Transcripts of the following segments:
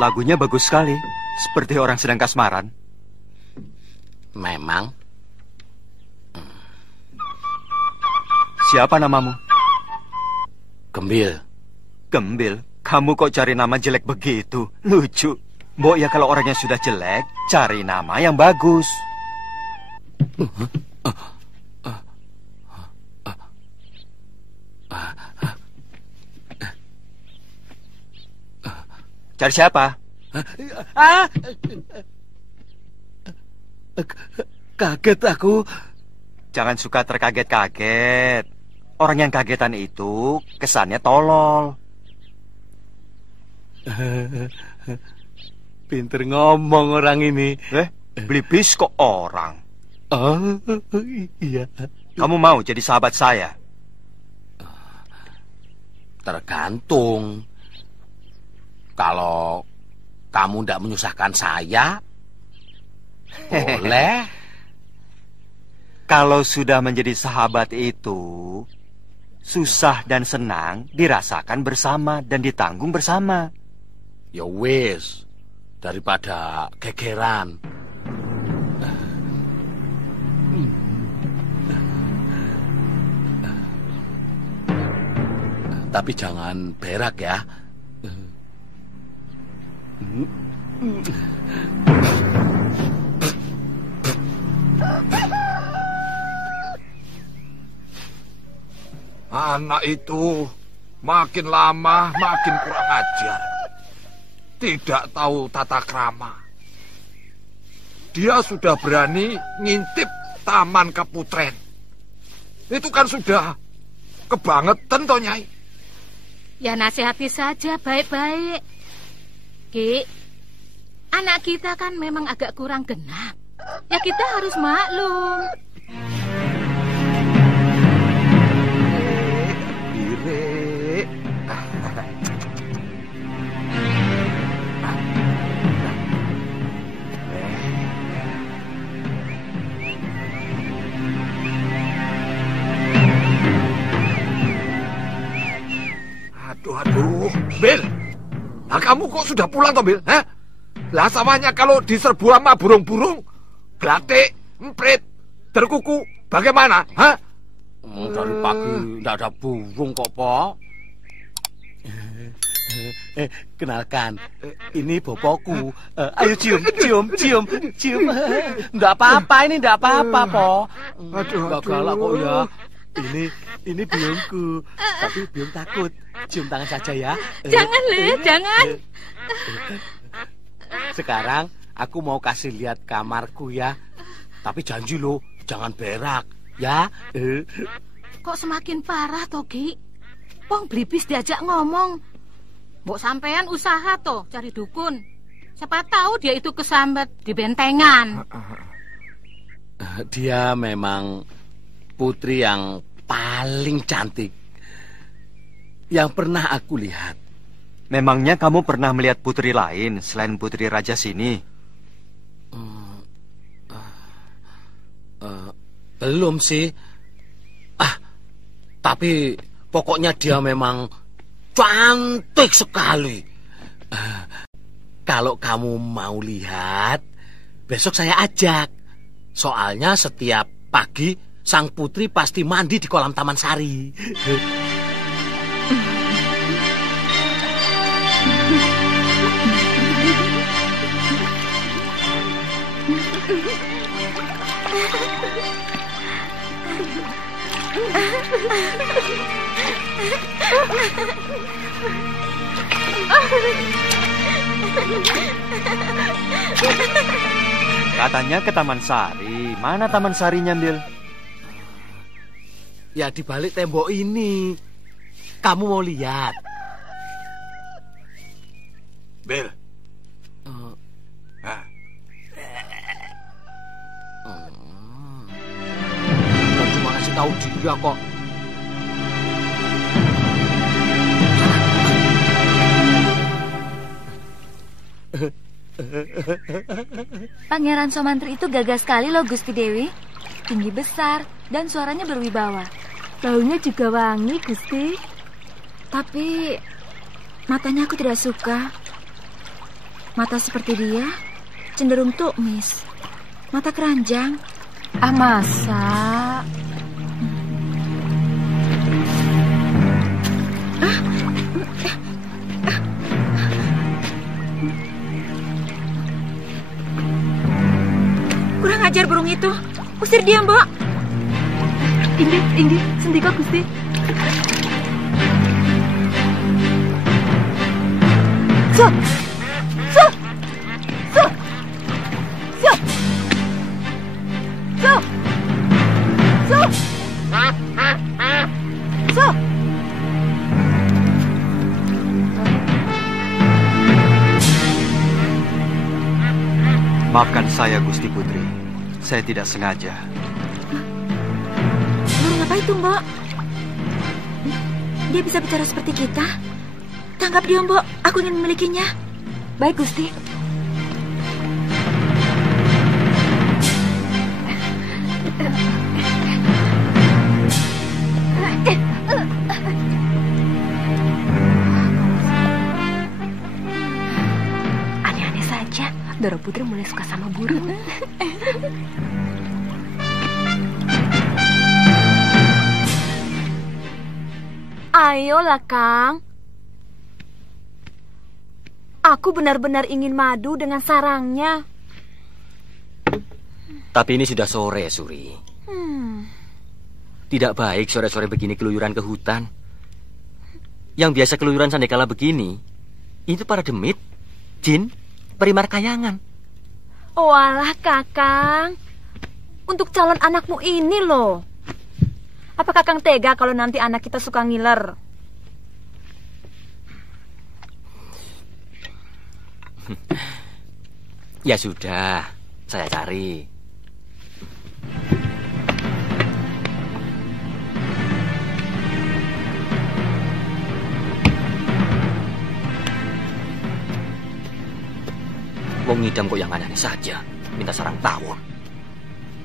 Lagunya bagus sekali, seperti orang sedang kasmaran. Memang. Siapa namamu? Gembil. Gembil? Kamu kok cari nama jelek begitu? Lucu. Mbok ya kalau orangnya sudah jelek, cari nama yang bagus. Cari siapa? Kaget aku. Jangan suka terkaget-kaget. Orang yang kagetan itu kesannya tolol. Pinter ngomong orang ini. Belibis kok orang. Oh, iya. Kamu mau jadi sahabat saya? Tergantung. Kalau kamu tidak menyusahkan saya, boleh. Kalau sudah menjadi sahabat itu, susah dan senang dirasakan bersama dan ditanggung bersama. Ya wis, daripada gegeran. Tapi jangan berak ya. Anak itu makin lama makin kurang ajar. Tidak tahu tata krama. Dia sudah berani ngintip Taman Keputren. Itu kan sudah kebangetan toh, Nyai. Ya nasihati saja baik-baik. Ki, anak kita kan memang agak kurang genap. Ya kita harus maklum. Diri. Aduh, Bil. Nah, kamu kok sudah pulang toh, Bil? Hah? Lah sawahnya kalau diserbu sama burung-burung, glatik, emprit, terkuku, bagaimana? Hah? Dari pagi tidak ada burung kok, Po. Kenalkan, ini bapakku. Ayo cium. Enggak apa-apa, ini enggak apa-apa, Po. Enggak galak kok ya. Ini biungku, tapi biung takut. Cium tangan saja ya. Jangan, Le, jangan. Sekarang aku mau kasih lihat kamarku ya. Tapi janji lo, jangan berak ya. Kok semakin parah toh, Ki? Pong Blibis diajak ngomong. Mbok sampean usaha toh cari dukun. Siapa tahu dia itu kesambat di bentengan. Dia memang putri yang paling cantik yang pernah aku lihat. Memangnya kamu pernah melihat putri lain selain putri raja sini? Belum sih. Tapi pokoknya dia memang cantik sekali. Kalau kamu mau lihat, besok saya ajak. Soalnya setiap pagi sang putri pasti mandi di kolam Taman Sari. Katanya ke Taman Sari. Mana Taman Sarinya, Bil? Ya di balik tembok ini. Kamu mau lihat? Bil. Cuma kasih tahu dia kok. Pangeran Somantri itu gagah sekali loh, Gusti Dewi. Tinggi besar dan suaranya berwibawa. Baunya juga wangi, Gusti. Tapi matanya aku tidak suka. Mata seperti dia cenderung tukmis. Mata keranjang. Ah, masa? Kurang ajar burung itu. Usir dia, Mbok. Inggih, sendika Gusti. Sup. Maafkan saya, Gusti Putri. Saya tidak sengaja. Burung apa itu, Mbok? Dia bisa bicara seperti kita. Tangkap dia, Mbok. Aku ingin memilikinya. Baik, Gusti. Aneh-aneh saja. Doro Putri mulai suka sama burung. Ayolah, Kang. Aku benar-benar ingin madu dengan sarangnya. Tapi ini sudah sore, Suri. Tidak baik sore-sore begini keluyuran ke hutan. Yang biasa keluyuran sandekala begini, itu para demit, jin, perimar kayangan. Oh alah, Kakang. Untuk calon anakmu ini loh. Apa Kakang tega kalau nanti anak kita suka ngiler? Ya sudah, saya cari. Wong ngidam kok yang aneh saja, minta sarang tawon.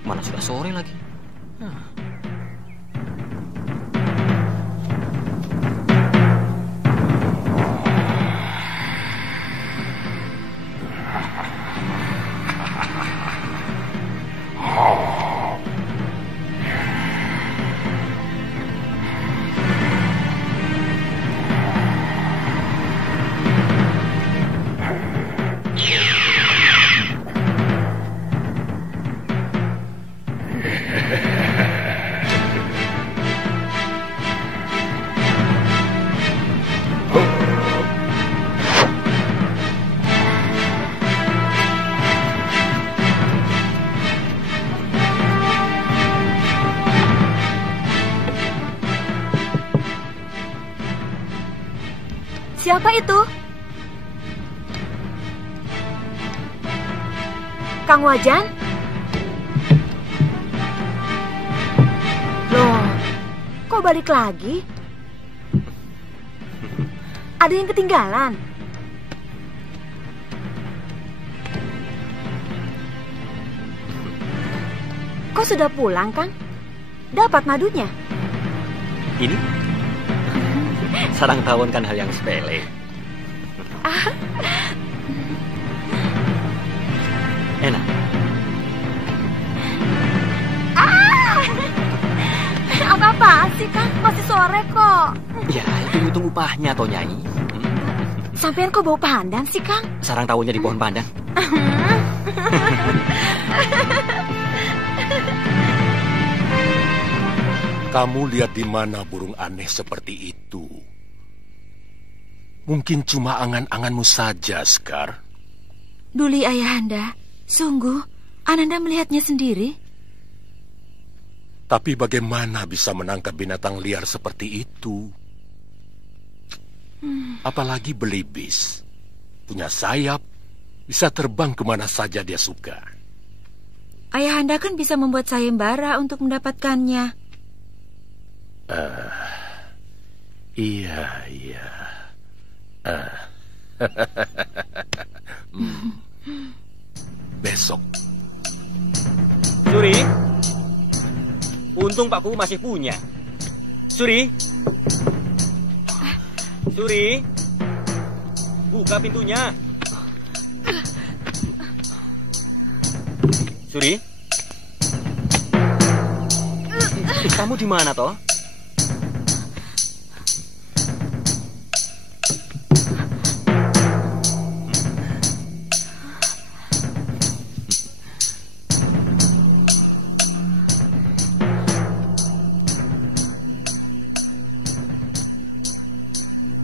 Mana sudah sore lagi. Siapa itu? Kang Wajan? Loh, kok balik lagi? Ada yang ketinggalan? Kok sudah pulang, Kang? Dapat madunya? Ini? Sarang tawon kan hal yang sepele. Enak. Apa-apaan sih, Kang? Masih sore kok. Ya, hitung-hitung upahnya, toh Nyai. Sampean kok bau pandan sih, Kang? Sarang tawonnya di pohon pandan. Kamu lihat di mana burung aneh seperti itu? Mungkin cuma angan-anganmu saja, Sekar. Duli Ayahanda, sungguh Ananda melihatnya sendiri. Tapi bagaimana bisa menangkap binatang liar seperti itu? Apalagi belibis. Punya sayap, bisa terbang kemana saja dia suka. Ayahanda kan bisa membuat sayembara untuk mendapatkannya. Iya. Besok. Suri, untung Pak Kuku masih punya. Suri, buka pintunya. Suri? Kamu di mana toh?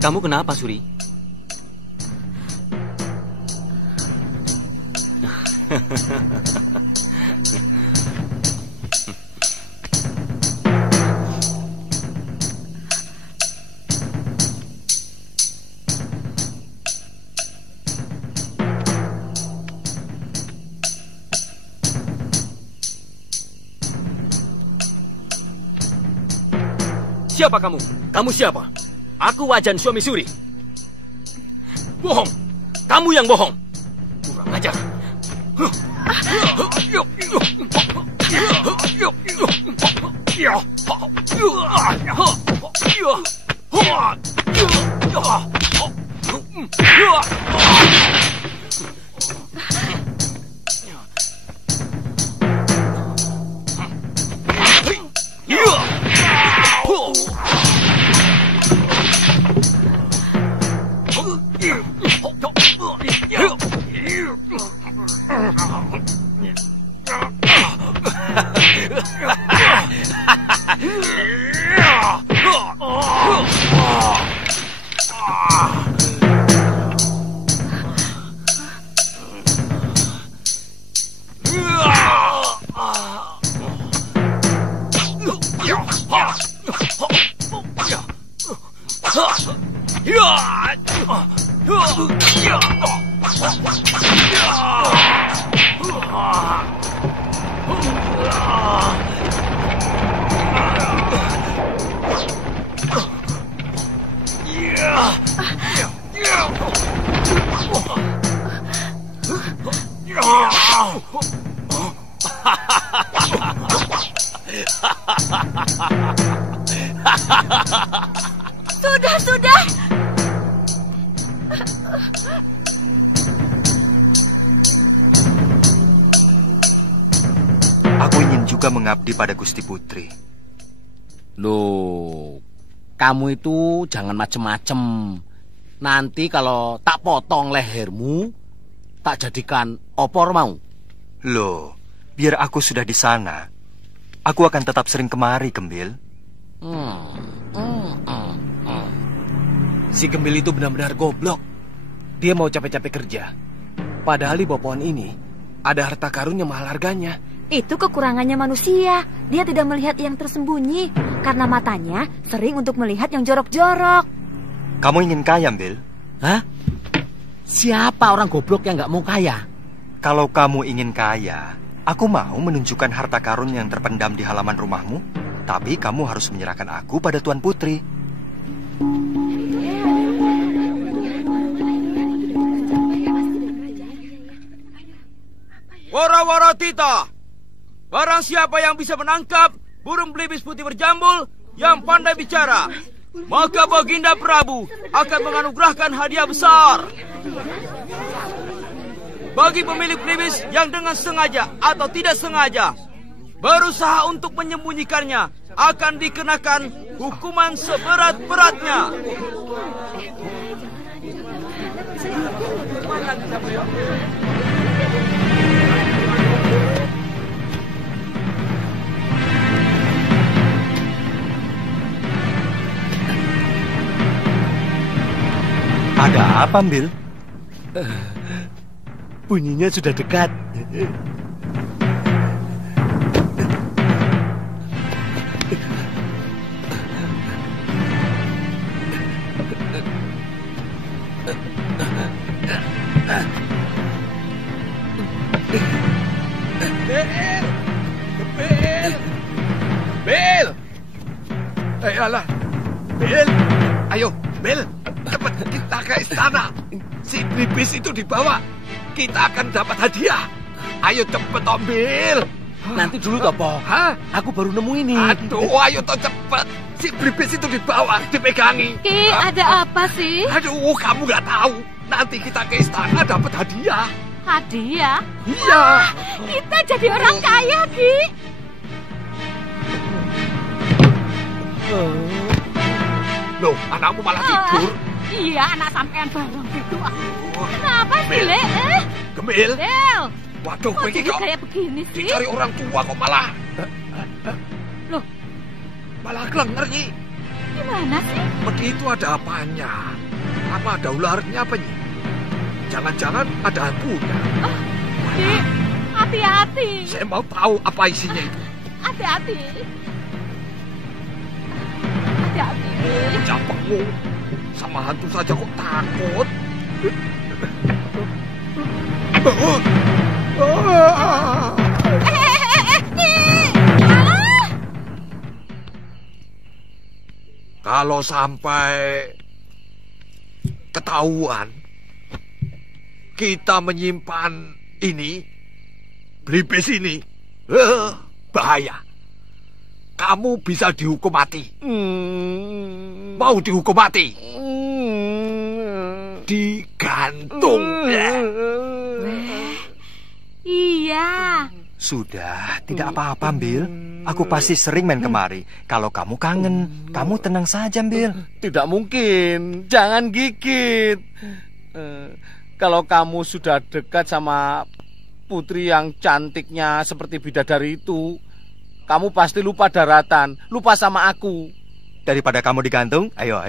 Kamu kenapa, Suri? Siapa kamu? Kamu siapa? Aku Wajan, suami Suri. Bohong. Kamu yang bohong. Kurang ajar. Sudah. Aku ingin juga mengabdi pada Gusti Putri. Loh, kamu itu jangan macem-macem. Nanti kalau tak potong lehermu, tak jadikan opor mau. Loh, biar aku sudah di sana, aku akan tetap sering kemari, Gembil. Si Gembil itu benar-benar goblok. Dia mau capek-capek kerja. Padahal di bawah pohon ini ada harta karun yang mahal harganya. Itu kekurangannya manusia. Dia tidak melihat yang tersembunyi karena matanya sering untuk melihat yang jorok-jorok. Kamu ingin kaya, Bil? Hah? Siapa orang goblok yang nggak mau kaya? Kalau kamu ingin kaya, aku mau menunjukkan harta karun yang terpendam di halaman rumahmu. Tapi kamu harus menyerahkan aku pada Tuan Putri. Wara-wara tita, barang siapa yang bisa menangkap burung belibis putih berjambul yang pandai bicara, maka Baginda Prabu akan menganugerahkan hadiah besar. Bagi pemilik belibis yang dengan sengaja atau tidak sengaja berusaha untuk menyembunyikannya, akan dikenakan hukuman seberat-beratnya. Ada apa, Bil? Bunyinya sudah dekat. Bil! Alah, Bil! Ayo, Bil! Cepat kita ke istana. Si belibis itu dibawa. Kita akan dapat hadiah. Ayo cepet, Om Bil. Nanti dulu, Topo. Hah? Aku baru nemu ini. Aduh, ayo toh cepet. Si belibis itu dibawa, dipegangi. Ki, ada apa sih? Aduh, kamu nggak tahu. Nanti kita ke istana dapat hadiah. Hadiah? Iya. Kita jadi orang kaya, Ki. Loh, anakmu malah tidur. Iya, anak sampean bareng gitu. Kenapa sih, Bel. Le? Gemil. Bel. Waduh, Kok kowe iki jadi kok kayak begini sih? dicari orang tua kok malah. Loh, Malah klenger Nyi. gimana sih? Begitu ada apanya? Apa ada ularnya apa Nyi? Jangan-jangan ada hantunya. Ki, hati-hati. Saya mau tahu apa isinya itu. Hati-hati. Hati-hati. Capekmu. Sama hantu saja kok takut. Kalau sampai ketahuan kita menyimpan ini, Blibis ini, bahaya. Kamu bisa dihukum mati. Mau dihukum mati? Digantung. Iya. Sudah, tidak apa-apa, Bil. Aku pasti sering main kemari. Kalau kamu kangen, kamu tenang saja, Bil. Tidak mungkin, jangan gigit. Kalau kamu sudah dekat sama putri yang cantiknya seperti bidadari itu, kamu pasti lupa daratan, lupa sama aku. Daripada kamu digantung, ayo.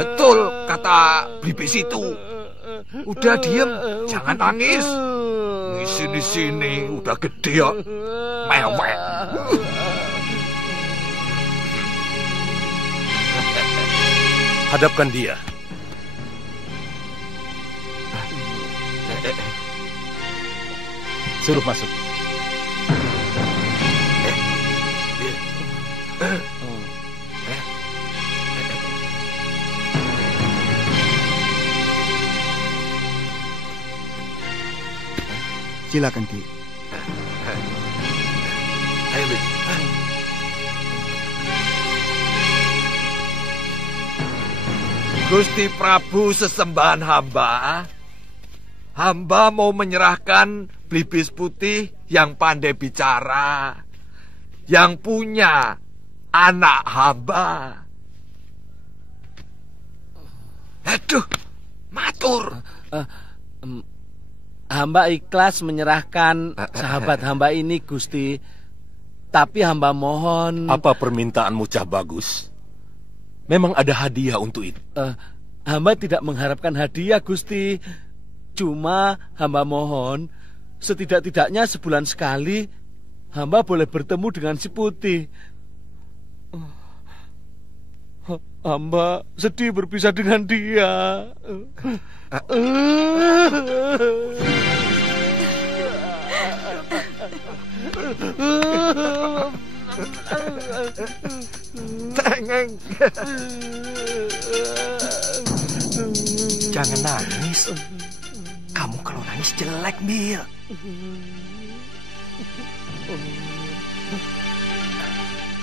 Betul kata Blibis itu. Udah diem, jangan nangis. Sini, udah gede ya. Mewek. Hadapkan dia. Suruh masuk. Silakan, Ki. Ayo, Bil. Gusti Prabu sesembahan hamba. Hamba mau menyerahkan Blibis putih yang pandai bicara, yang punya anak hamba. Aduh, matur. Hamba ikhlas menyerahkan sahabat hamba ini, Gusti. Tapi hamba mohon... Apa permintaanmu, Cah Bagus? Memang ada hadiah untuk itu. Hamba tidak mengharapkan hadiah, Gusti. Cuma hamba mohon, setidak-tidaknya sebulan sekali, hamba boleh bertemu dengan si putih. Hamba sedih berpisah dengan dia. Tengeng. Jangan nangis. Kamu kalau nangis jelek, Bil.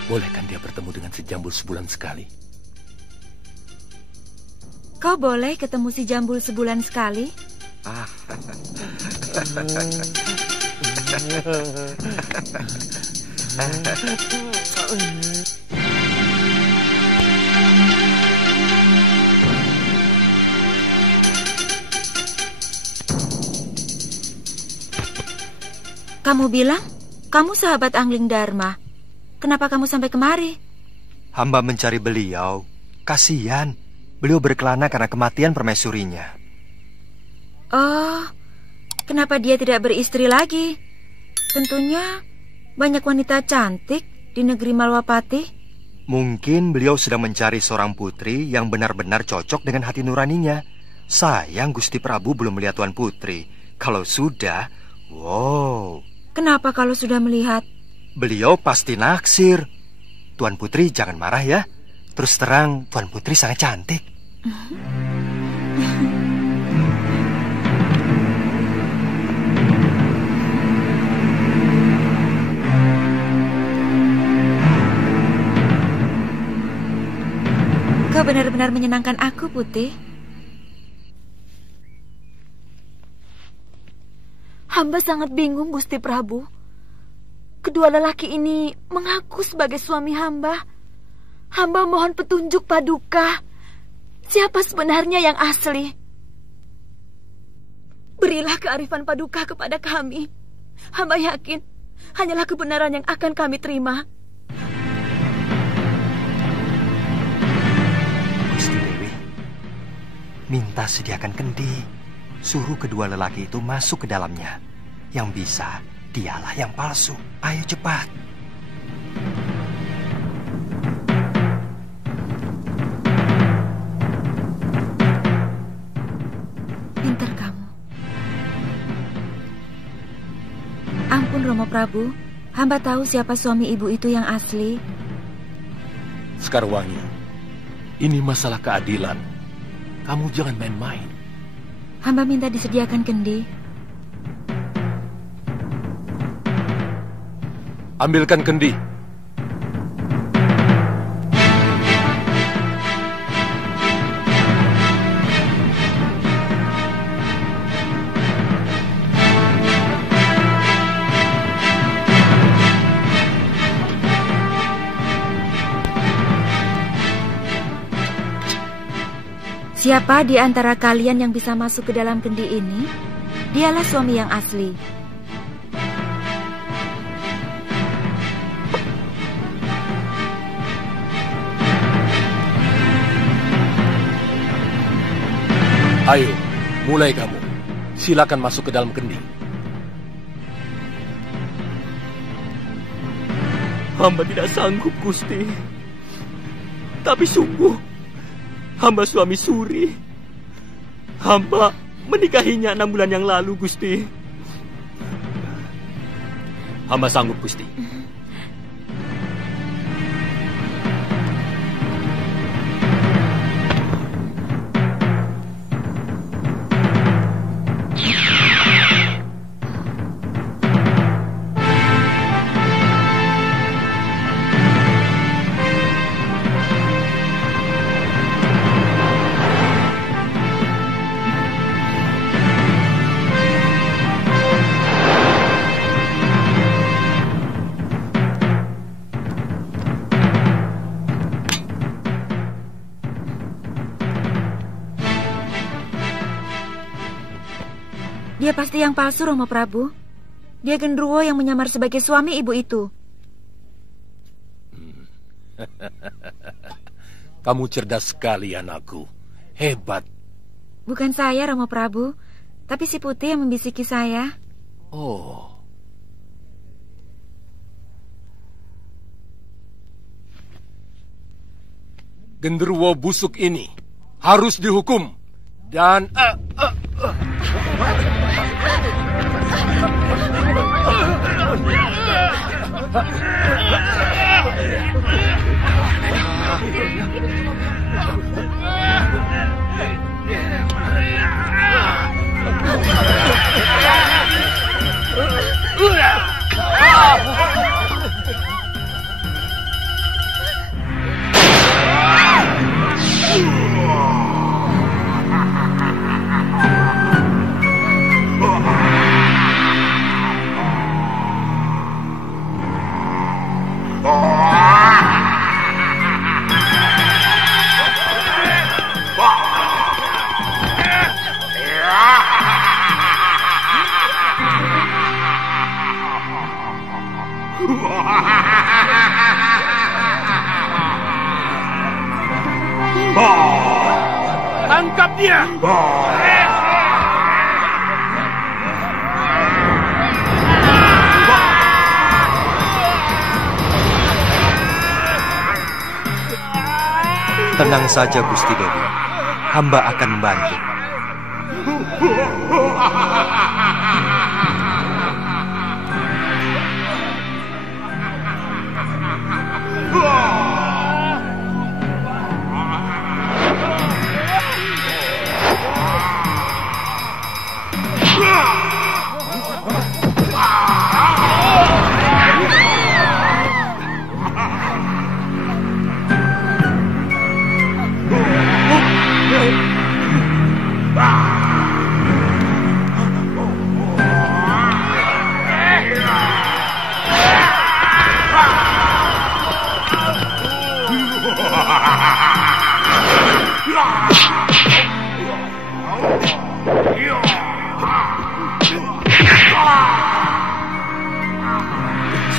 Bolehkan dia bertemu dengan si Jambul sebulan sekali? Kau boleh ketemu si Jambul sebulan sekali? Kamu bilang kamu sahabat Angling Dharma. Kenapa kamu sampai kemari? Hamba mencari beliau. Kasihan. Beliau berkelana karena kematian permaisurinya. Oh, kenapa dia tidak beristri lagi? Tentunya banyak wanita cantik di negeri Malwapati. Mungkin beliau sedang mencari seorang putri yang benar-benar cocok dengan hati nuraninya. Sayang Gusti Prabu belum melihat Tuan Putri. Kalau sudah, wow. Kenapa kalau sudah melihat? Beliau pasti naksir. Tuan Putri jangan marah ya. Terus terang Tuan Putri sangat cantik. Kau benar-benar menyenangkan aku, Putih. Hamba sangat bingung, Gusti Prabu. Kedua lelaki ini mengaku sebagai suami hamba. Hamba mohon petunjuk Paduka. Siapa sebenarnya yang asli? Berilah kearifan Paduka kepada kami. Hamba yakin hanyalah kebenaran yang akan kami terima. Gusti Dewi, minta sediakan kendi. Suruh kedua lelaki itu masuk ke dalamnya. Yang bisa, dialah yang palsu. Ayo cepat. Pintar kamu. Ampun Romo Prabu, hamba tahu siapa suami ibu itu yang asli. Sekarwangi, ini masalah keadilan. Kamu jangan main-main. Hamba minta disediakan kendi. Ambilkan kendi. Siapa di antara kalian yang bisa masuk ke dalam kendi ini? Dialah suami yang asli. Ayo, mulai kamu. Silakan masuk ke dalam kendi. Hamba tidak sanggup, Gusti. Tapi sungguh, hamba suami Suri. Hamba menikahinya 6 bulan yang lalu, Gusti. Hamba sanggup, Gusti. Dia pasti yang palsu, Romo Prabu. Dia genderuwo yang menyamar sebagai suami ibu itu. Kamu cerdas sekali, anakku. Hebat. Bukan saya, Romo Prabu, tapi si Putih yang membisiki saya. Oh. Genderuwo busuk ini harus dihukum. Dan tangkap dia. Tenang saja, Gusti Dewi. Hamba akan membantu.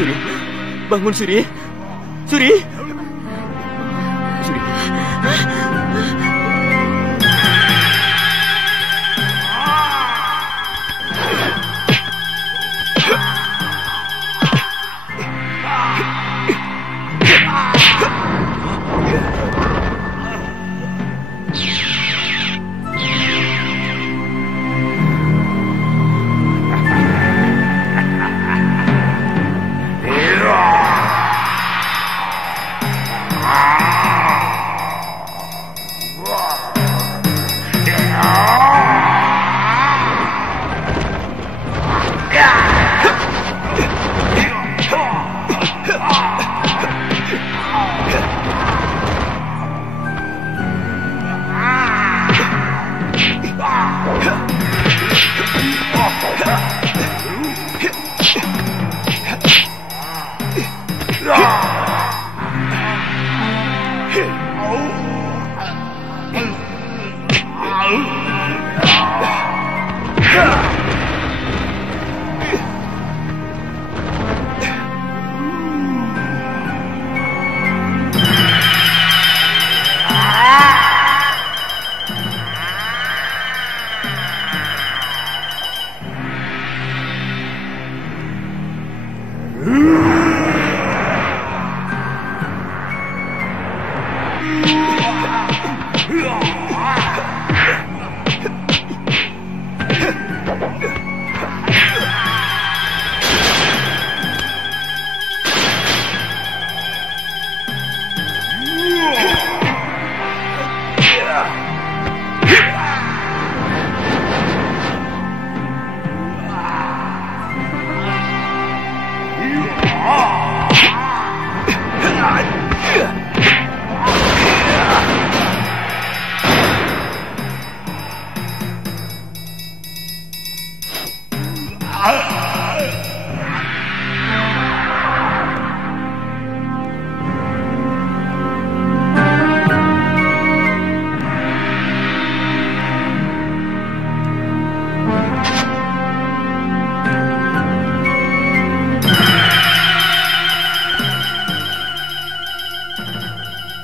Suri, bangun Suri. Suri. Suri.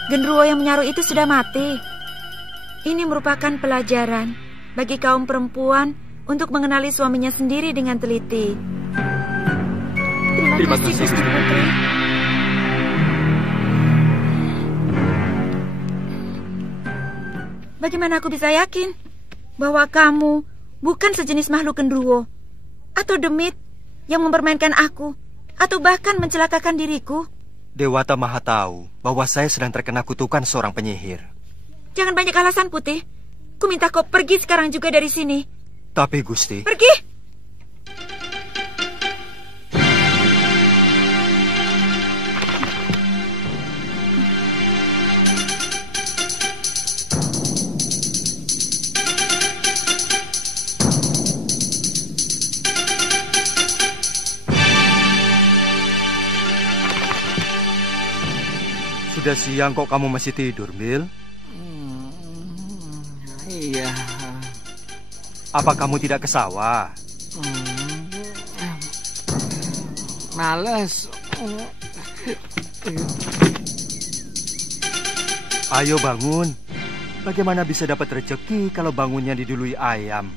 Genderuwo yang menyaruh itu sudah mati. Ini merupakan pelajaran bagi kaum perempuan untuk mengenali suaminya sendiri dengan teliti. Terima kasih, Gusti Putri. Bagaimana aku bisa yakin bahwa kamu bukan sejenis makhluk genderuwo atau demit yang mempermainkan aku atau bahkan mencelakakan diriku? Dewata Maha tahu bahwa saya sedang terkena kutukan seorang penyihir. Jangan banyak alasan, Putih. Ku minta kau pergi sekarang juga dari sini. Tapi Gusti... Pergi! Sudah siang kok kamu masih tidur, Bill? Iya. Apa kamu tidak ke sawah? Males. Ayo bangun. Bagaimana bisa dapat rezeki kalau bangunnya didului ayam?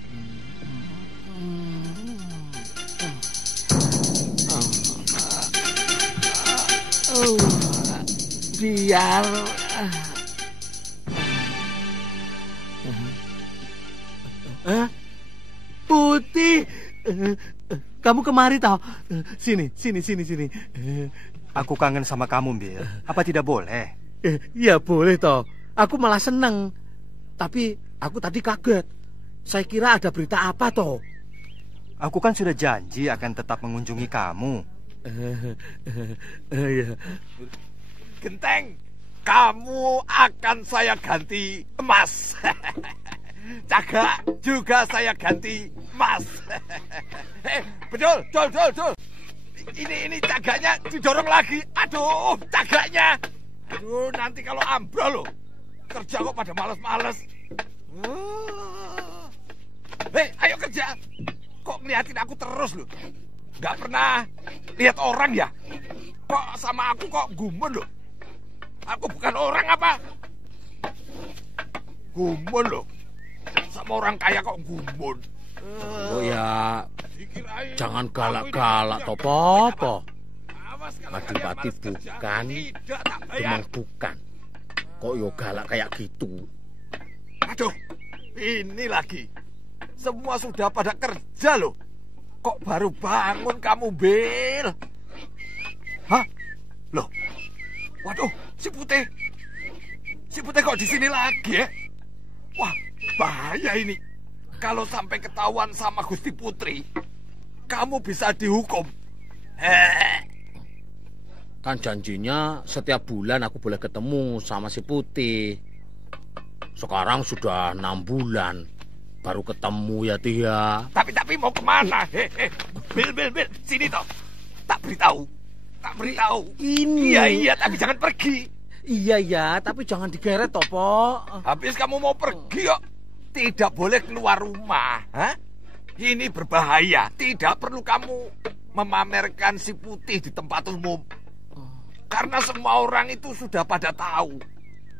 Biar Putih, kamu kemari tau? Sini. Aku kangen sama kamu, Bill. Apa tidak boleh? Ya boleh toh. Aku malah seneng. Tapi aku tadi kaget. Saya kira ada berita apa toh? Aku kan sudah janji akan tetap mengunjungi kamu. Ya. Genteng, kamu akan saya ganti emas. Cagak juga saya ganti emas. Betul. Ini cagaknya didorong lagi. Aduh, cagaknya. Aduh, nanti kalau ambrol loh. Kerja kok pada males-males. Ayo kerja. Kok ngeliatin aku terus loh? Gak pernah lihat orang ya? kok sama aku kok gumun loh? Aku bukan orang apa? Gumun loh. Sama orang kaya kok gumun. Oh ya, jangan galak-galak toh, Popo. Adipati bukan, memang bukan. Kok yo galak kayak gitu? Aduh, ini lagi. Semua sudah pada kerja loh. Kok baru bangun kamu, Bil? Hah? Loh. Waduh, si Putih. Si Putih kok di sini lagi ya? Wah, bahaya ini. Kalau sampai ketahuan sama Gusti Putri, kamu bisa dihukum. Kan janjinya setiap bulan aku boleh ketemu sama si Putih. Sekarang sudah 6 bulan baru ketemu ya, Tia. Tapi mau kemana? Bil, sini toh. Tak beritahu. Ini. Iya, tapi jangan pergi. Iya, tapi jangan digeret toh, Po. Habis kamu mau pergi kok. Tidak boleh keluar rumah. Hah? Ini berbahaya. Tidak perlu kamu memamerkan si Putih di tempat umum. Karena semua orang itu sudah pada tahu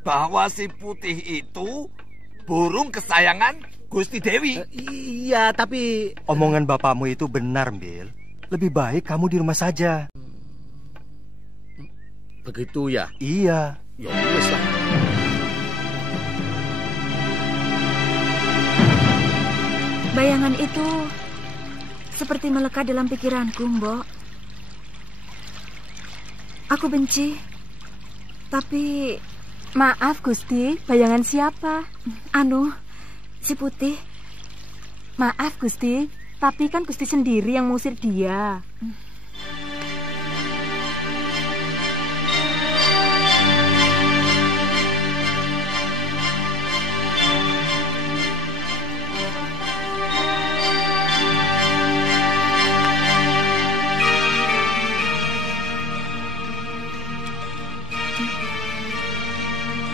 bahwa si Putih itu burung kesayangan Gusti Dewi. Iya, tapi... Omongan bapakmu itu benar, Bil. Lebih baik kamu di rumah saja. Begitu ya? Iya. Ya wis lah. Bayangan itu seperti melekat dalam pikiranku, Mbok. Aku benci, tapi... Maaf, Gusti, bayangan siapa? Si Putih. Maaf, Gusti, tapi kan Gusti sendiri yang mengusir dia.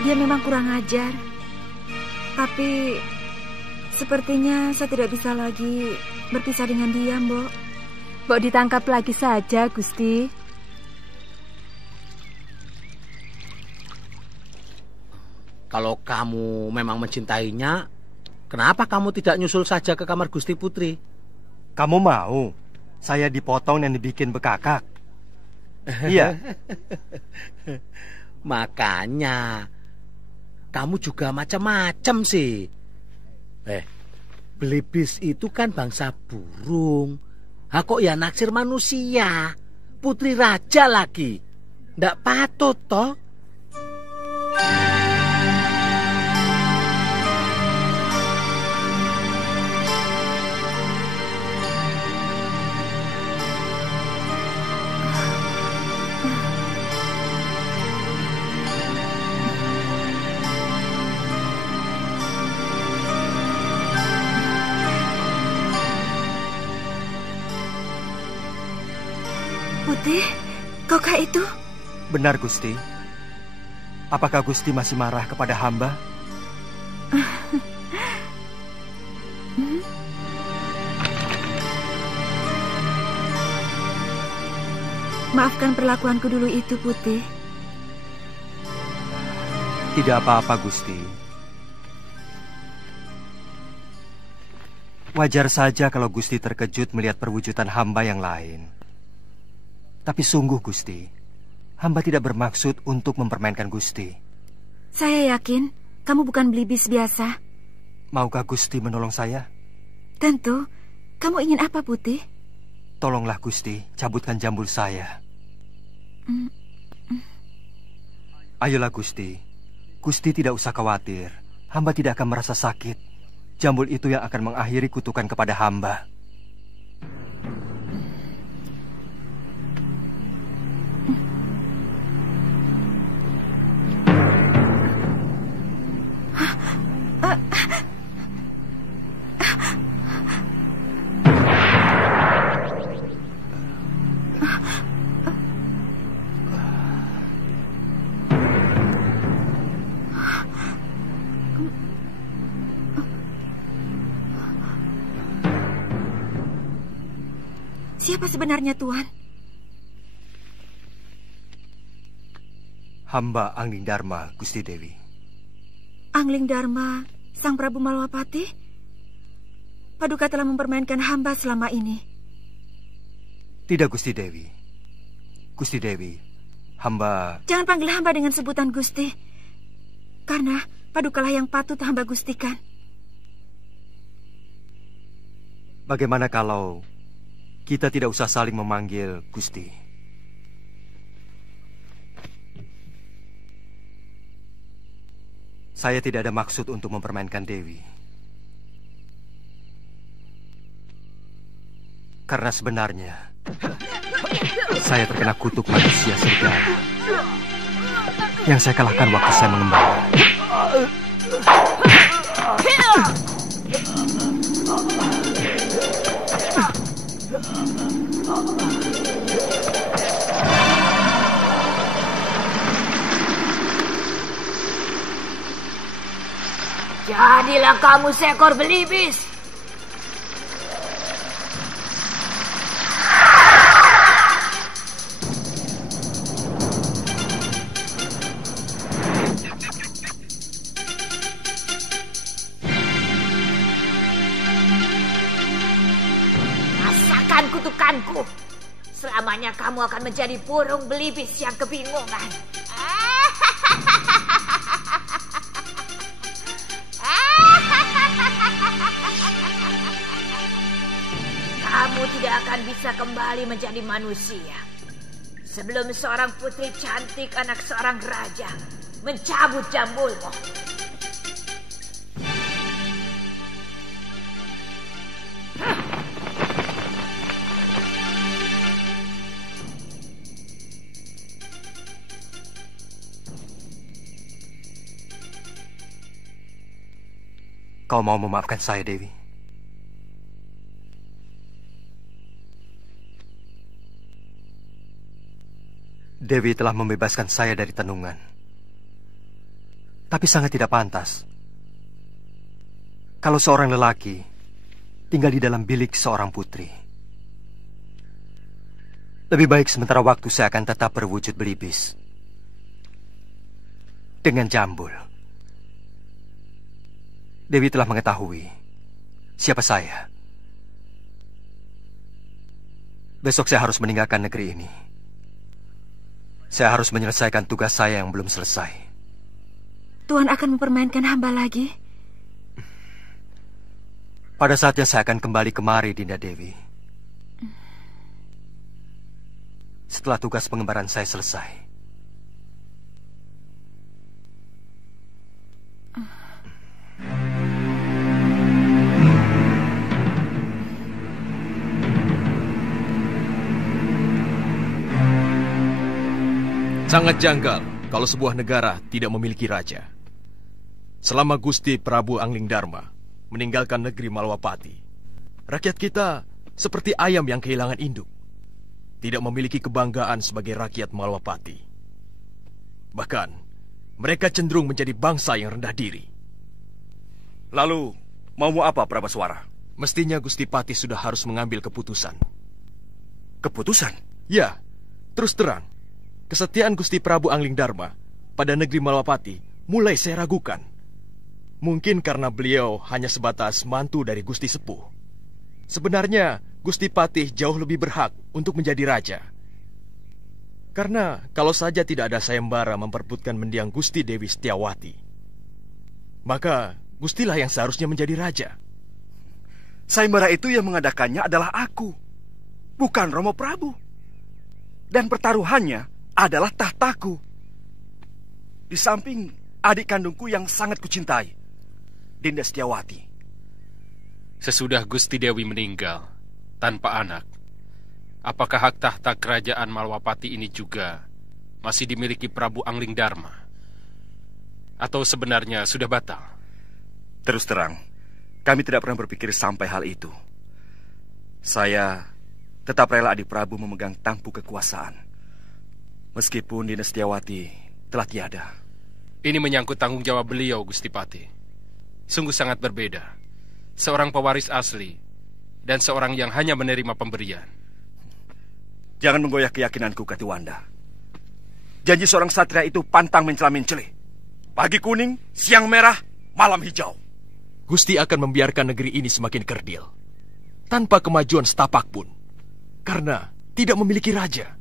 Dia memang kurang ajar. Tapi sepertinya saya tidak bisa lagi berpisah dengan dia, Mbok. Mbok ditangkap lagi saja, Gusti. Kalau kamu memang mencintainya, kenapa kamu tidak nyusul saja ke kamar Gusti Putri? Kamu mau saya dipotong dan dibikin bekakak? Iya. Makanya kamu juga macam-macam sih. Belibis itu kan bangsa burung. Kok ya naksir manusia? Putri raja lagi. Ndak patut toh? Putih, kaukah itu? Benar, Gusti. Apakah Gusti masih marah kepada hamba? Maafkan perlakuanku dulu itu, Putih. Tidak apa-apa, Gusti. Wajar saja kalau Gusti terkejut melihat perwujudan hamba yang lain. Tapi sungguh, Gusti, hamba tidak bermaksud untuk mempermainkan Gusti. Saya yakin kamu bukan belibis biasa. Maukah Gusti menolong saya? Tentu. Kamu ingin apa, Putih? Tolonglah, Gusti, cabutkan jambul saya. Ayolah, Gusti. Gusti tidak usah khawatir. Hamba tidak akan merasa sakit. Jambul itu yang akan mengakhiri kutukan kepada hamba. Siapa sebenarnya, Tuan? Hamba Angling Dharma, Gusti Dewi. Angling Dharma, Sang Prabu Malwapati? Paduka telah mempermainkan hamba selama ini. Tidak, Gusti Dewi. Gusti Dewi, hamba... Jangan panggil hamba dengan sebutan Gusti. Karena Padukalah yang patut hamba gustikan. Bagaimana kalau kita tidak usah saling memanggil Gusti? Saya tidak ada maksud untuk mempermainkan Dewi. Karena sebenarnya saya terkena kutuk manusia serigala yang saya kalahkan waktu saya mengembara. Jadilah kamu seekor belibis. Rasakan kutukanku. Selamanya kamu akan menjadi burung belibis yang kebingungan. Kamu tidak akan bisa kembali menjadi manusia sebelum seorang putri cantik anak seorang raja mencabut jambulmu. Kau mau memaafkan saya, Dewi? Dewi telah membebaskan saya dari tenungan. Tapi sangat tidak pantas kalau seorang lelaki tinggal di dalam bilik seorang putri. Lebih baik sementara waktu saya akan tetap berwujud belibis dengan jambul. Dewi telah mengetahui siapa saya. Besok saya harus meninggalkan negeri ini. Saya harus menyelesaikan tugas saya yang belum selesai. Tuhan akan mempermainkan hamba lagi? Pada saatnya saya akan kembali kemari, Dinda Dewi. Setelah tugas pengembaraan saya selesai. Sangat janggal kalau sebuah negara tidak memiliki raja. Selama Gusti Prabu Angling Dharma meninggalkan negeri Malwapati, rakyat kita seperti ayam yang kehilangan induk, tidak memiliki kebanggaan sebagai rakyat Malwapati. Bahkan, mereka cenderung menjadi bangsa yang rendah diri. Lalu, maumu apa, Prabaswara? Mestinya Gusti Patih sudah harus mengambil keputusan. Keputusan? Ya, terus terang. Kesetiaan Gusti Prabu Angling Dharma pada negeri Malwapati mulai saya ragukan. Mungkin karena beliau hanya sebatas mantu dari Gusti Sepuh. Sebenarnya Gusti Patih jauh lebih berhak untuk menjadi raja. Karena kalau saja tidak ada sayembara memperebutkan mendiang Gusti Dewi Setiawati, maka Gustilah yang seharusnya menjadi raja. Sayembara itu yang mengadakannya adalah aku, bukan Romo Prabu. Dan pertaruhannya adalah tahtaku. Di samping adik kandungku yang sangat kucintai, Dinda Setiawati. Sesudah Gusti Dewi meninggal tanpa anak, apakah hak tahta kerajaan Malwapati ini juga masih dimiliki Prabu Angling Dharma? Atau sebenarnya sudah batal? Terus terang, kami tidak pernah berpikir sampai hal itu. Saya tetap rela adik Prabu memegang tampuk kekuasaan, meskipun Dinda Setiawati telah tiada. Ini menyangkut tanggung jawab beliau, Gusti Patih. Sungguh sangat berbeda. Seorang pewaris asli dan seorang yang hanya menerima pemberian. Jangan menggoyah keyakinanku, Katiwanda. Janji seorang satria itu pantang mencela-mencela. Pagi kuning, siang merah, malam hijau. Gusti akan membiarkan negeri ini semakin kerdil, tanpa kemajuan setapak pun, karena tidak memiliki raja.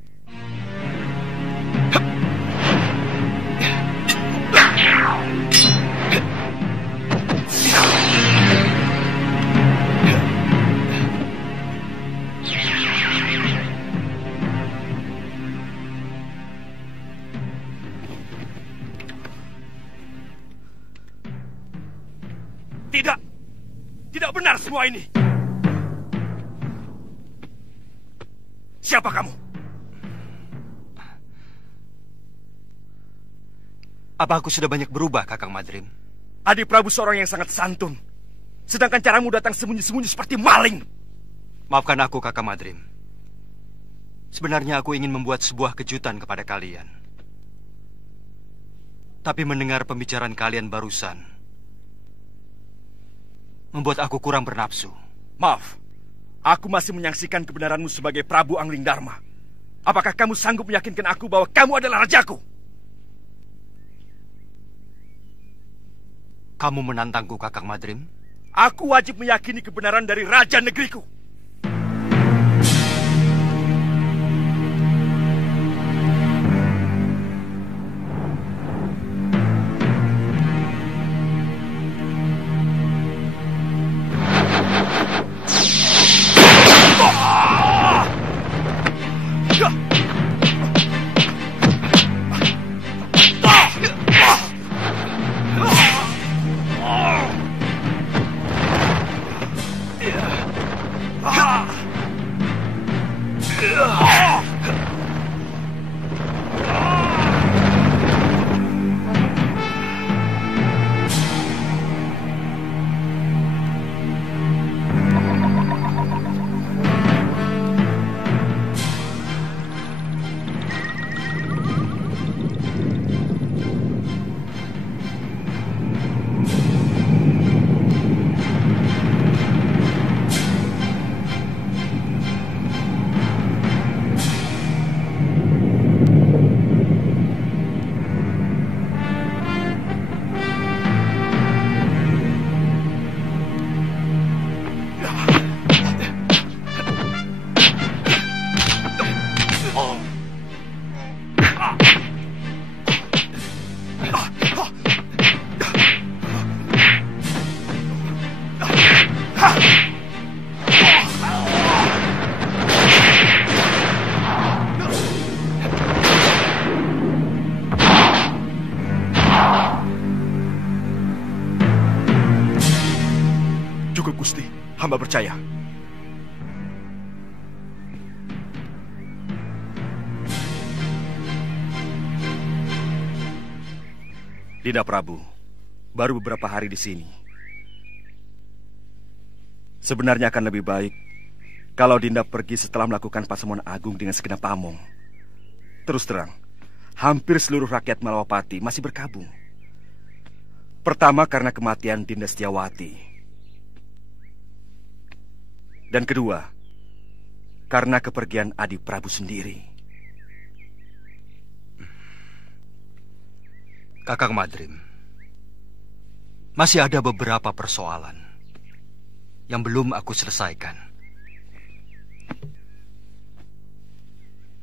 Tidak benar semua ini. Siapa kamu? Apa aku sudah banyak berubah, Kakang Madrim? Adi Prabu seorang yang sangat santun. Sedangkan caramu datang sembunyi-sembunyi seperti maling. Maafkan aku, Kakang Madrim. Sebenarnya aku ingin membuat sebuah kejutan kepada kalian. Tapi mendengar pembicaraan kalian barusan membuat aku kurang bernafsu. Maaf, aku masih menyaksikan kebenaranmu sebagai Prabu Angling Dharma. Apakah kamu sanggup meyakinkan aku bahwa kamu adalah rajaku? Kamu menantangku, Kakang Madrim? Aku wajib meyakini kebenaran dari raja negeriku. Gusti, hamba percaya. Dinda Prabu, baru beberapa hari di sini. Sebenarnya akan lebih baik kalau Dinda pergi setelah melakukan pasemuan agung dengan segenap pamong. Terus terang, hampir seluruh rakyat Malawapati masih berkabung. Pertama karena kematian Dinda Setiawati. Dan kedua, karena kepergian Adi Prabu sendiri. Kakang Madrim, masih ada beberapa persoalan yang belum aku selesaikan.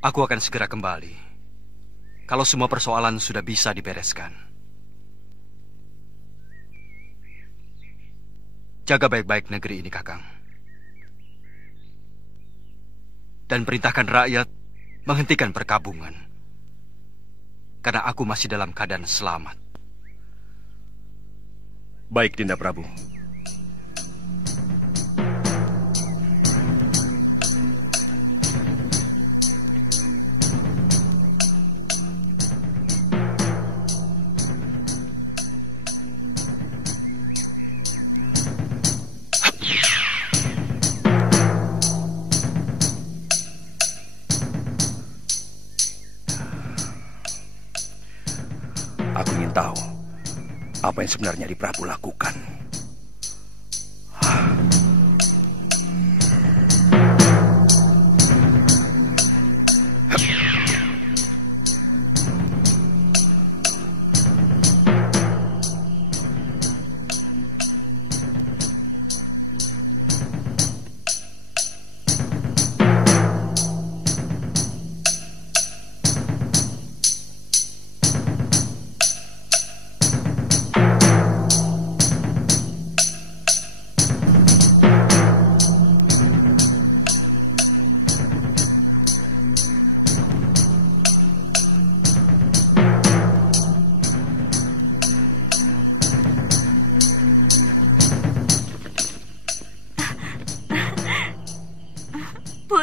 Aku akan segera kembali kalau semua persoalan sudah bisa dibereskan. Jaga baik-baik negeri ini, Kakang. Dan perintahkan rakyat menghentikan perkabungan. Karena aku masih dalam keadaan selamat. Baik, Dinda Prabu. Aku ingin tahu apa yang sebenarnya Adi Prabu lakukan.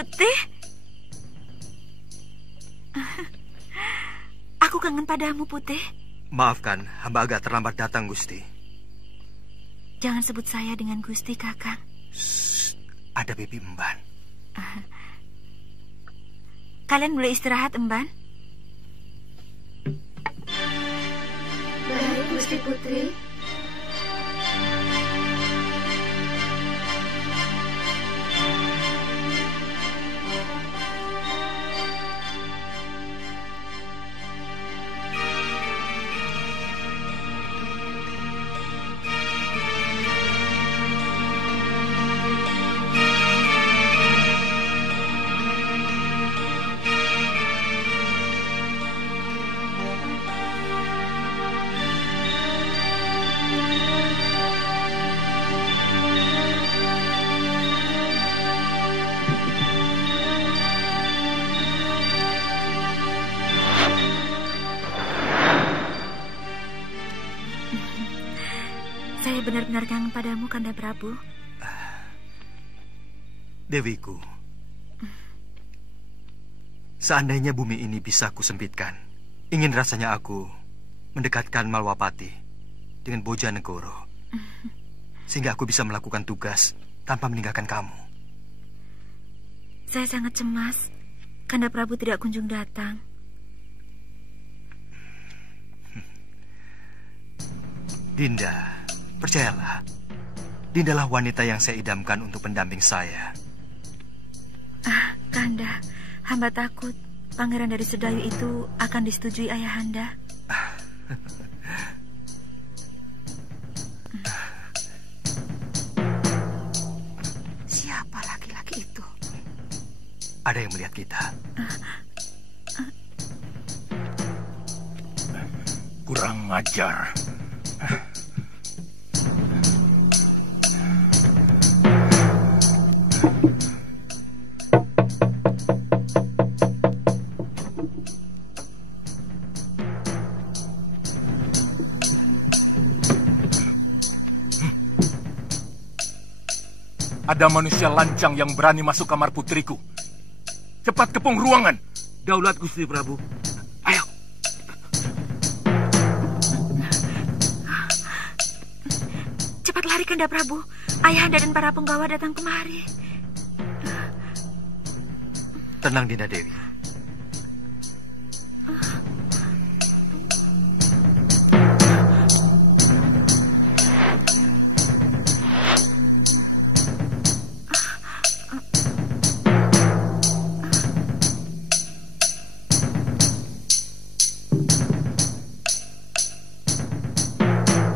Putih. Aku kangen padamu, Putih. Maafkan, hamba agak terlambat datang, Gusti. Jangan sebut saya dengan Gusti, Kakang. Shh, ada Bibi Emban. Kalian boleh istirahat, Emban. Baik, Gusti Putri. Saya benar-benar kangen padamu, Kanda Prabu. Dewiku, seandainya bumi ini bisa kusempitkan, ingin rasanya aku mendekatkan Malwapati dengan Bojanegoro, sehingga aku bisa melakukan tugas tanpa meninggalkan kamu. Saya sangat cemas. Kanda Prabu tidak kunjung datang. Dinda, percayalah, Dindalah wanita yang saya idamkan untuk pendamping saya. Kanda, hamba takut pangeran dari Sedayu itu akan disetujui ayahanda. Siapa laki-laki itu? Ada yang melihat kita. Kurang ajar. Ada manusia lancang yang berani masuk kamar putriku. Cepat kepung ruangan. Daulat Gusti Prabu. Ayo. Cepat lari, Kanda Prabu. Ayahanda dan para penggawa datang kemari. Tenang, Dinda Dewi.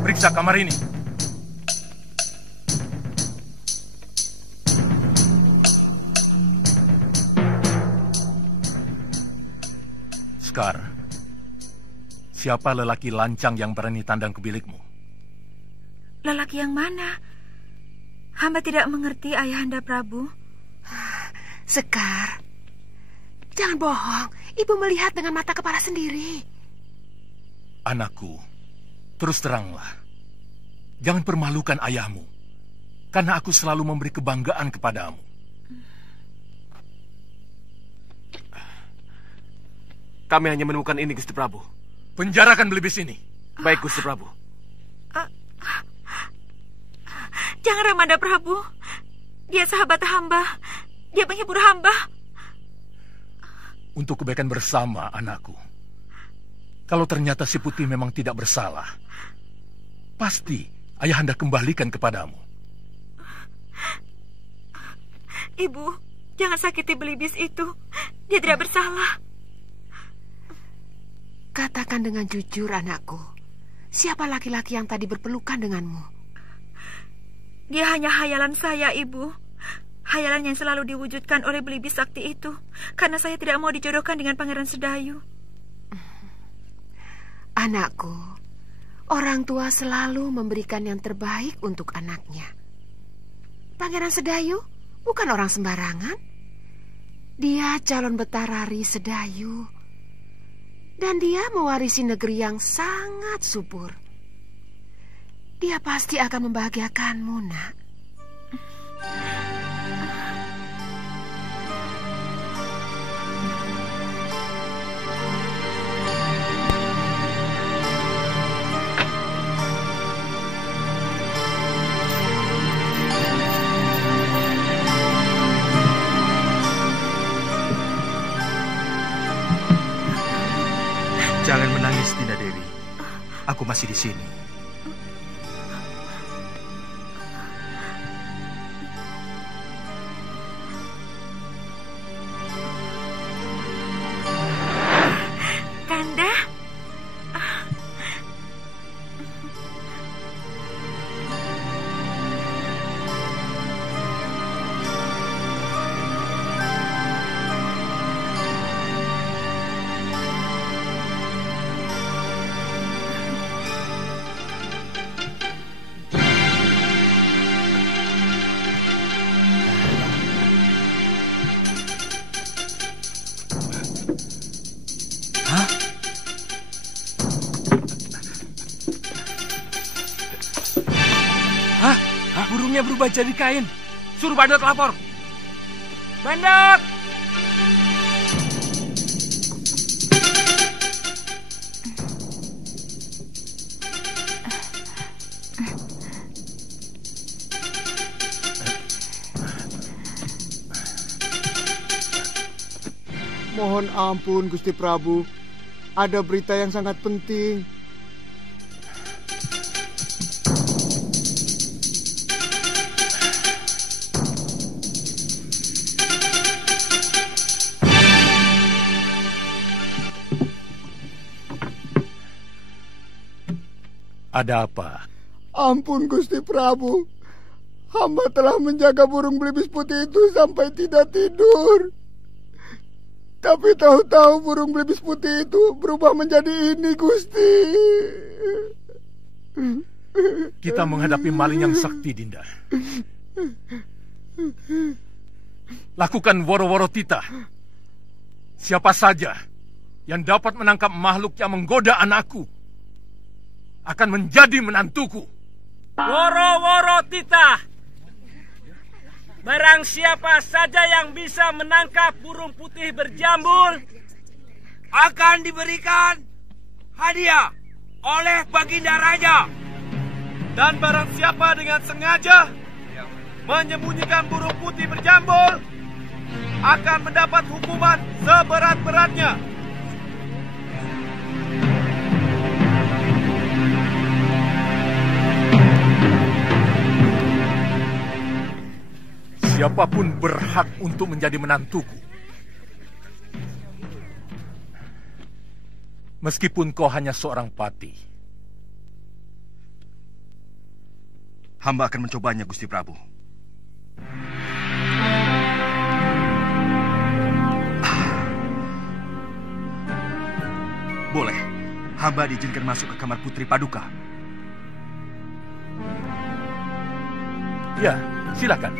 Periksa kamar ini. Sekar, siapa lelaki lancang yang berani tandang ke bilikmu? Lelaki yang mana? Hamba tidak mengerti, Ayahanda Prabu. Sekar, jangan bohong. Ibu melihat dengan mata kepala sendiri. Anakku, terus teranglah. Jangan permalukan ayahmu, karena aku selalu memberi kebanggaan kepadamu. Kami hanya menemukan ini, Gusti Prabu. Penjarakan Belibis ini. Baik, Gusti Prabu. Jangan, Ramanda Prabu. Dia sahabat hamba. Dia penghibur hamba. Untuk kebaikan bersama, anakku. Kalau ternyata si Putih memang tidak bersalah, pasti ayahanda kembalikan kepadamu. Ibu, jangan sakiti Belibis itu. Dia tidak bersalah. Katakan dengan jujur, anakku. Siapa laki-laki yang tadi berpelukan denganmu? Dia hanya hayalan saya, Ibu. Hayalan yang selalu diwujudkan oleh Belibis sakti itu. Karena saya tidak mau dijodohkan dengan Pangeran Sedayu. Anakku, orang tua selalu memberikan yang terbaik untuk anaknya. Pangeran Sedayu bukan orang sembarangan. Dia calon Betarari Sedayu. Dan dia mewarisi negeri yang sangat subur. Dia pasti akan membahagiakanmu, nak. aku masih di sini. Kanda? Burungnya berubah jadi kain. Suruh Bandot lapor. Bandot! Mohon ampun, Gusti Prabu. Ada berita yang sangat penting. Ada apa? Ampun, Gusti Prabu. Hamba telah menjaga burung belibis putih itu sampai tidak tidur. Tapi tahu-tahu burung belibis putih itu berubah menjadi ini, Gusti. Kita menghadapi maling yang sakti, Dinda. Lakukan woro-woro titah. Siapa saja yang dapat menangkap makhluk yang menggoda anakku akan menjadi menantuku. Woro-woro titah. Barang siapa saja yang bisa menangkap burung putih berjambul akan diberikan hadiah oleh Baginda Raja. Dan barang siapa dengan sengaja menyembunyikan burung putih berjambul akan mendapat hukuman seberat-beratnya. Siapapun berhak untuk menjadi menantuku. Meskipun kau hanya seorang patih. Hamba akan mencobanya, Gusti Prabu. Boleh. Hamba diizinkan masuk ke kamar Putri Paduka. Ya, silakan.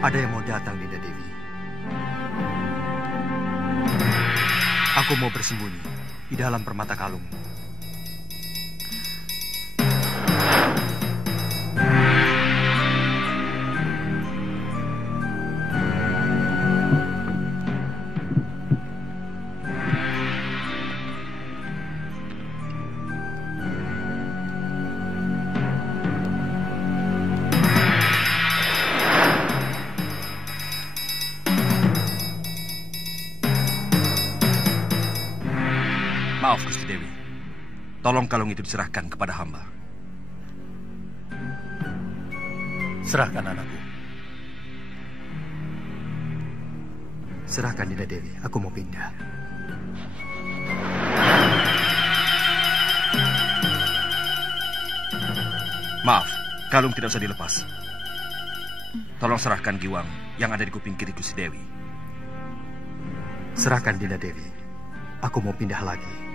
Ada yang mau datang, Dinda Dewi. Aku mau bersembunyi di dalam permata kalung. Maaf, Gusti Dewi. Tolong kalung itu diserahkan kepada hamba. Serahkan anakku. Serahkan, Dinda Dewi. Aku mau pindah. Maaf, kalung tidak usah dilepas. Tolong serahkan giwang yang ada di kuping kiri Gusti Dewi. Serahkan, Dinda Dewi. Aku mau pindah lagi.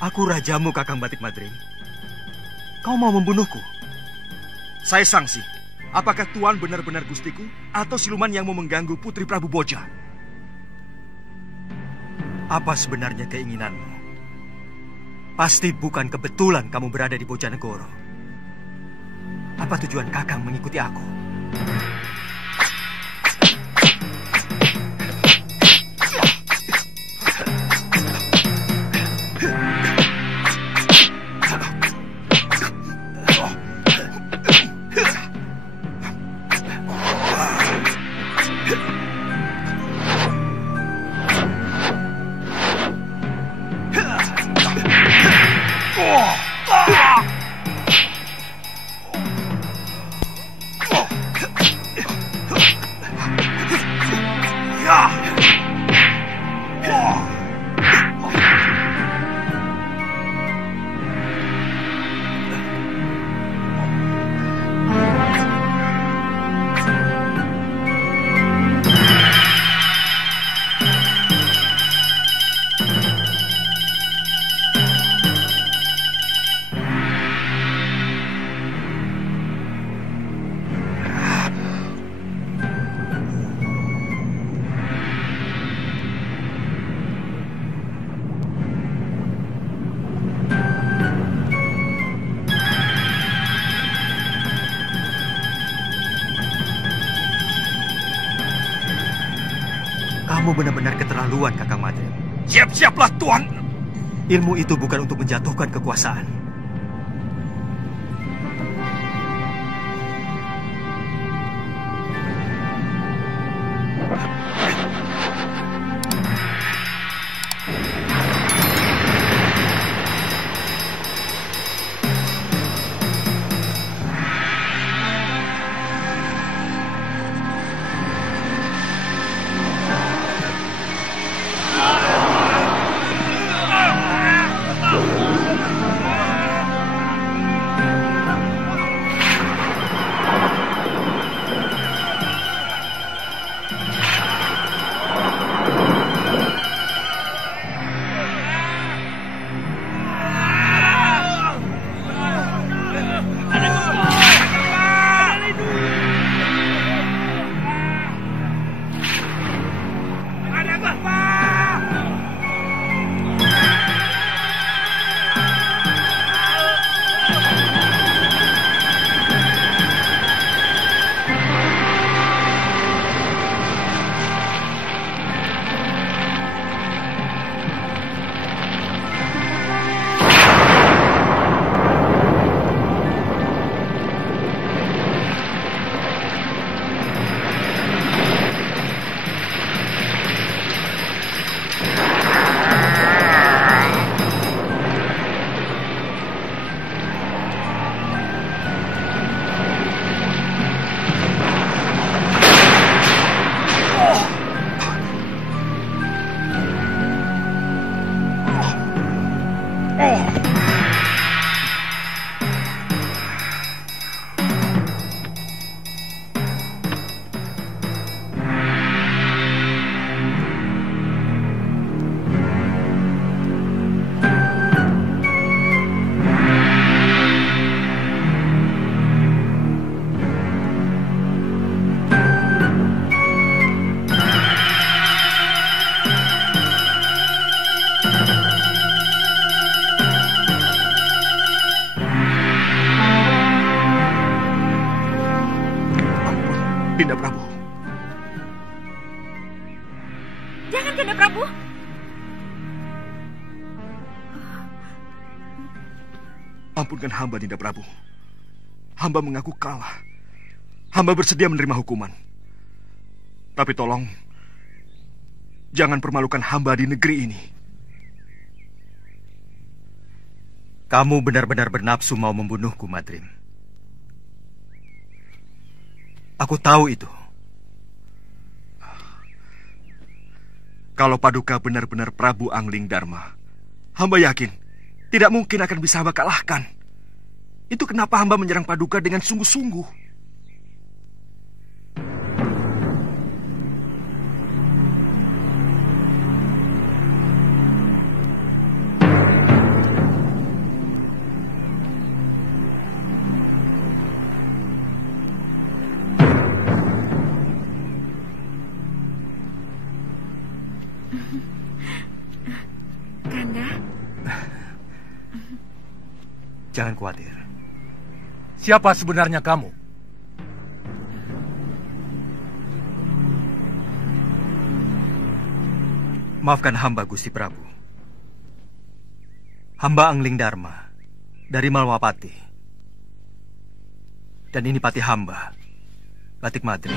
Aku rajamu, Kakang Batik Madrim. Kau mau membunuhku? Saya sangsi. Apakah Tuan benar-benar gustiku atau siluman yang mau mengganggu Putri Prabu Boja? Apa sebenarnya keinginanmu? Pasti bukan kebetulan kamu berada di Bojanegoro. Apa tujuan Kakang mengikuti aku? Kamu benar-benar keterlaluan, Kakang Madrim. Siap-siaplah, Tuan. Ilmu itu bukan untuk menjatuhkan kekuasaan. Dinda Prabu. Jangan, Dinda Prabu. Ampunkan hamba, Dinda Prabu. Hamba mengaku kalah. Hamba bersedia menerima hukuman. Tapi tolong, jangan permalukan hamba di negeri ini. Kamu benar-benar bernafsu mau membunuhku, Madrim. Aku tahu itu. Kalau Paduka benar-benar Prabu Angling Dharma, hamba yakin tidak mungkin akan bisa hamba kalahkan. Itu kenapa hamba menyerang Paduka dengan sungguh-sungguh. Jangan khawatir. Siapa sebenarnya kamu? Maafkan hamba, Gusti Prabu. Hamba Angling Dharma dari Malwapati. Dan ini pati hamba, Batik Madri.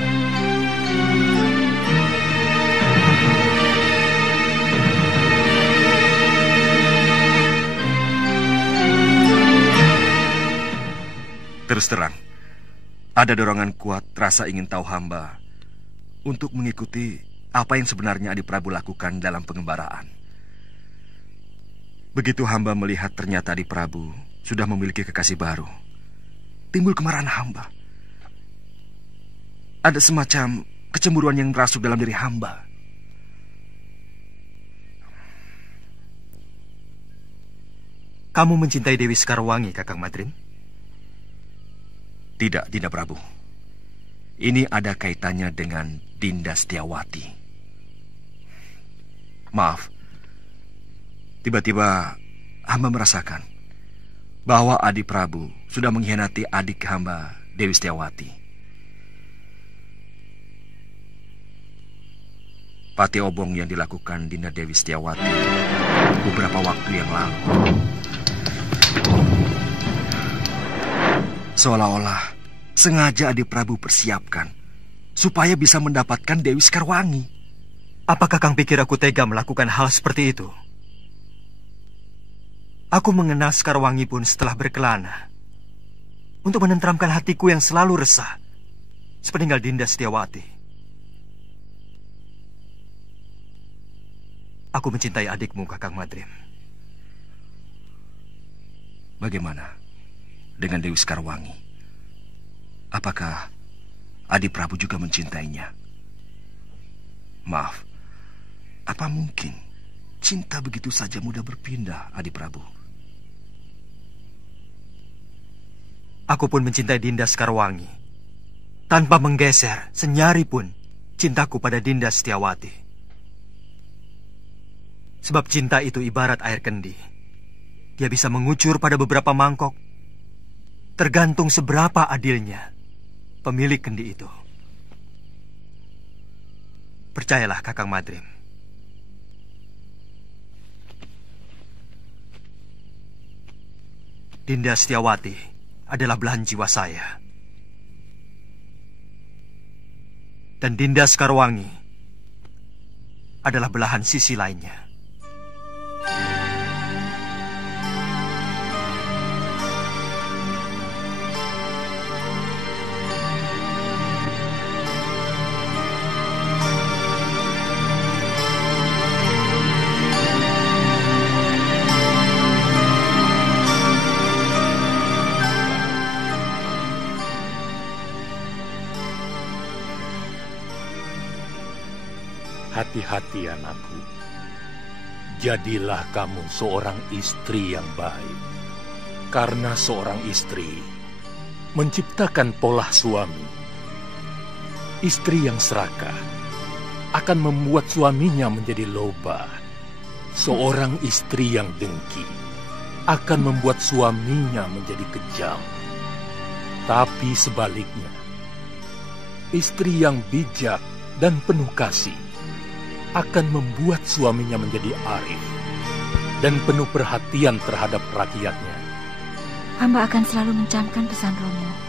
Terus terang, ada dorongan kuat rasa ingin tahu hamba untuk mengikuti apa yang sebenarnya Adi Prabu lakukan dalam pengembaraan. Begitu hamba melihat ternyata Adi Prabu sudah memiliki kekasih baru, timbul kemarahan hamba. Ada semacam kecemburuan yang merasuk dalam diri hamba. Kamu mencintai Dewi Sekarwangi, Kakang Madrim? Tidak, Dinda Prabu. Ini ada kaitannya dengan Dinda Setiawati. Maaf, tiba-tiba hamba merasakan bahwa Adi Prabu sudah mengkhianati adik hamba, Dewi Setiawati. Pati obong yang dilakukan Dinda Dewi Setiawati beberapa waktu yang lalu, seolah-olah sengaja Adi Prabu persiapkan supaya bisa mendapatkan Dewi Sekarwangi. Apakah Kang pikir aku tega melakukan hal seperti itu? Aku mengenal Sekarwangi pun setelah berkelana untuk menenteramkan hatiku yang selalu resah sepeninggal Dinda Setiawati. Aku mencintai adikmu, Kakang Madrim. Bagaimana dengan Dewi Sekarwangi? Apakah Adi Prabu juga mencintainya? Maaf, apa mungkin cinta begitu saja mudah berpindah, Adi Prabu? Aku pun mencintai Dinda Sekarwangi, tanpa menggeser senyari pun cintaku pada Dinda Setiawati. Sebab cinta itu ibarat air kendi. Dia bisa mengucur pada beberapa mangkok, tergantung seberapa adilnya pemilik kendi itu. Percayalah, Kakang Madrim. Dinda Setiawati adalah belahan jiwa saya. Dan Dinda Sekarwangi adalah belahan sisi lainnya. Hati-hati anakku, jadilah kamu seorang istri yang baik. Karena seorang istri menciptakan pola suami. Istri yang serakah akan membuat suaminya menjadi loba. Seorang istri yang dengki akan membuat suaminya menjadi kejam. Tapi sebaliknya, istri yang bijak dan penuh kasih akan membuat suaminya menjadi arif dan penuh perhatian terhadap rakyatnya. Hamba akan selalu mencamkan pesan Romo.